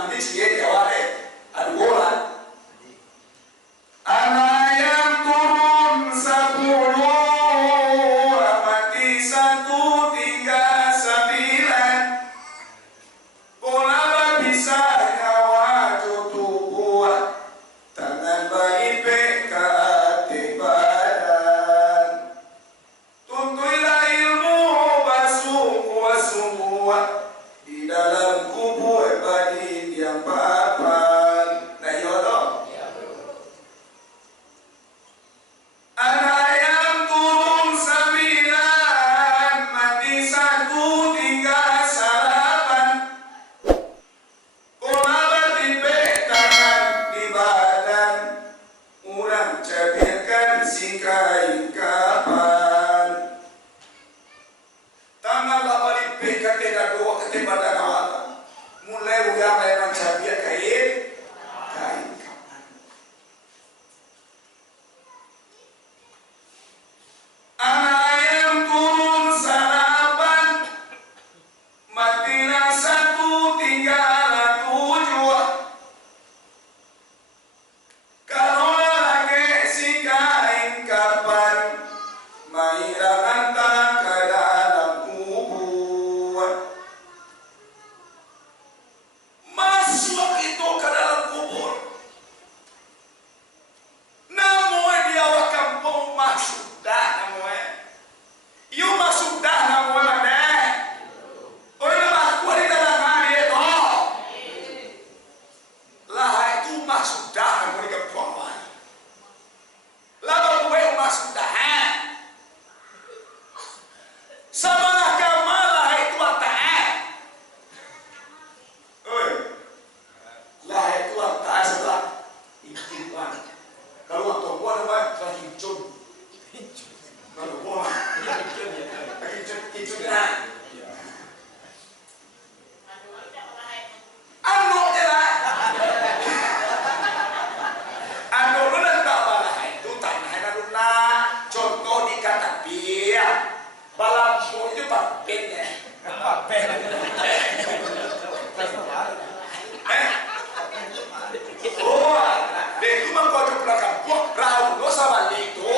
nanti sih ya wale. Aduh bola. Anak yang turun 10 mati 1 tinggal 9. Pola bisa nyawa tubuh tangan bayi PKT badan. Tuntuilah ilmu basuh semua di dalam kubur badi yang papan. Nah iya toh. Anak yang turun 9 mati 1 tinggal 8. Pola bertipe tangan di badan, urang cabirkan singkai kapan. Tangan lah balik PKT dan doa kete badan awal. Mulai uyang layanan cabir kain kapan. Anak yang turun 8 matilah 1 tinggal 7. Kalau lagi si kain kapan mairan hantar ke dalam kubur. Masuk itu ke dalam kubur. Namun dia kampung masuk dah namun. You masuk dah namun mana? Oh ini aku di dalam hari itu. Lah itu masuk dah namun di kampung mana? Lah baru masuk dah. Sama kamalah itu atas. Oi. Lah itu atas setelah ikhtiar. Kalau waktu gua nama hijau. Kalau gua hijau kan. Anu je lah. Anu lu nak tak balah itu tanah anu nak. Contoh di kata biar. Balampu itu paketnya. Paket. Oh, deh itu mah kau coba kampung. Rahu lo sama itu.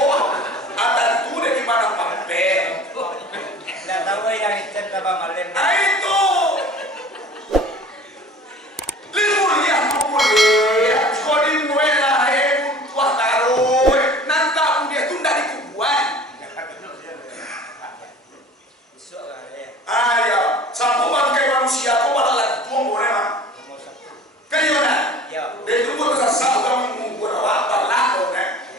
Ada tu dari mana paket? Dah tahu yang itu apa malam? Itu. Libur yang boleh. Kau di muela tua taruh. Nanti pun dia tunda di kuburan. Ayo, sapu bangkai manusia kau malah lagi tuang boleh mah? Kayu nak? Dia itu pun tak sah kamu mengukur apa lah kau nak?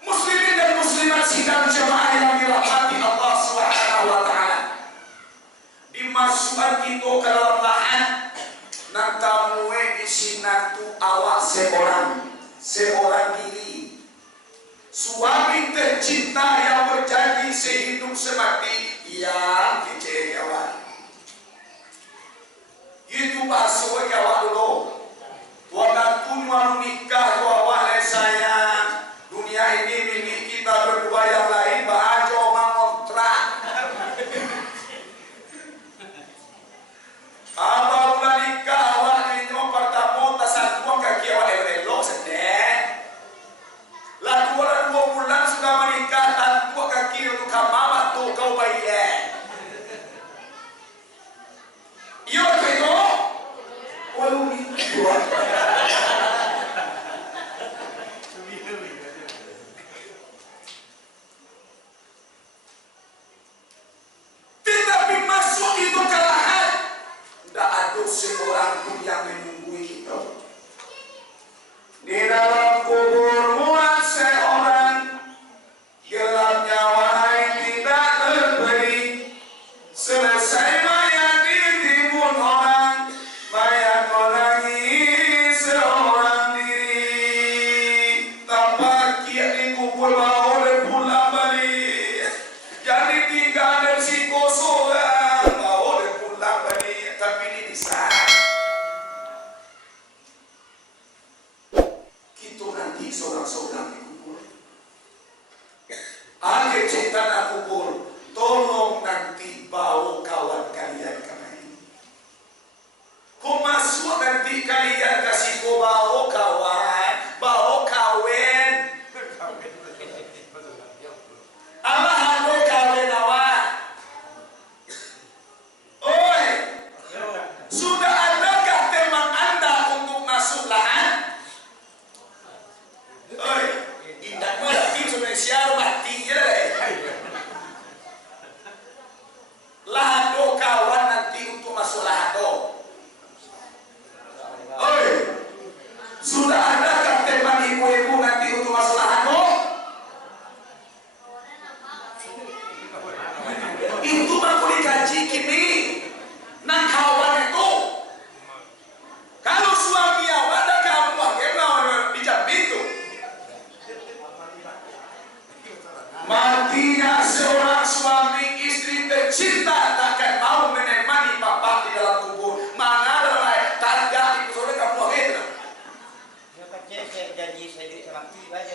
Muslimin dan muslimat sidang jemaah yang dirahmati Allah Subhanahu Wa Taala. Dimasukkan kita ke dalam lahan, nanti mue di sini tu awak seorang diri. Suami tercinta yang berjanji sehidup semati yang kecewa. Itu bahasa awak dulu. Tuan pun mau nikah awak sayang. Dunia ini milik kita berdua, yang lain bahajo mengontrak. Abang ulah nikah awak ini pertama tasan tuang kaki awak elok sedek. Lah 2 bulan sudah menikah tanpa kaki untuk kamar tu kau bayar. Yo itu. Oh itu. Tetapi masuk itu ke lahan. Tidak ada seorang pun yang menunggu kita. Di dalam kubur muat seorang, gelapnya wahai tidak terberi. kini ng kawan itu. Kalau suami awak ada kamu bagaimana bijak itu? Matinya seorang suami istri tercinta takkan mau menemani bapak di dalam kubur. Mana adalah targa itu sudah kamu itu? Dia kata saya janji saya duit sama mati aja.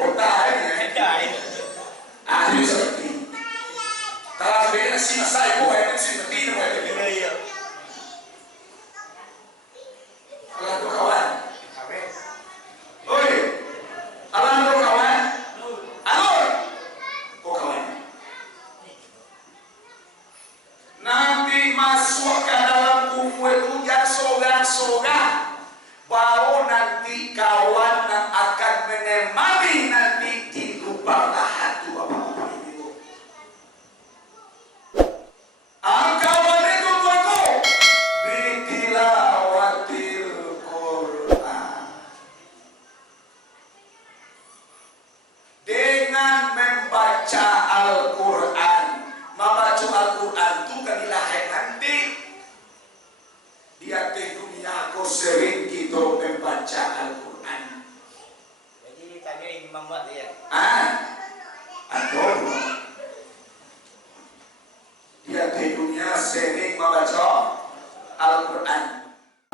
Otak Ada. ahli seperti. Kalau beda sih saya boleh sih seperti itu boleh. Iya. Alah tu kawan. Oi. Alah tu kawan. Alor. Kau kawan. Nanti masuk ke dalam kubur itu jangan sogan-sogan. Baru nanti kawan yang akan menemani nanti di lubang lahat tu bapak-bapak itu. Kawan itu tuanku bitilawatil Quran. Dengan membaca Al-Quran. Membaca Al-Quran itu kan dilahir nanti. Dia di dunia aku sering kita membaca Al-Quran. Jadi tanya ini membuat dia. Ah,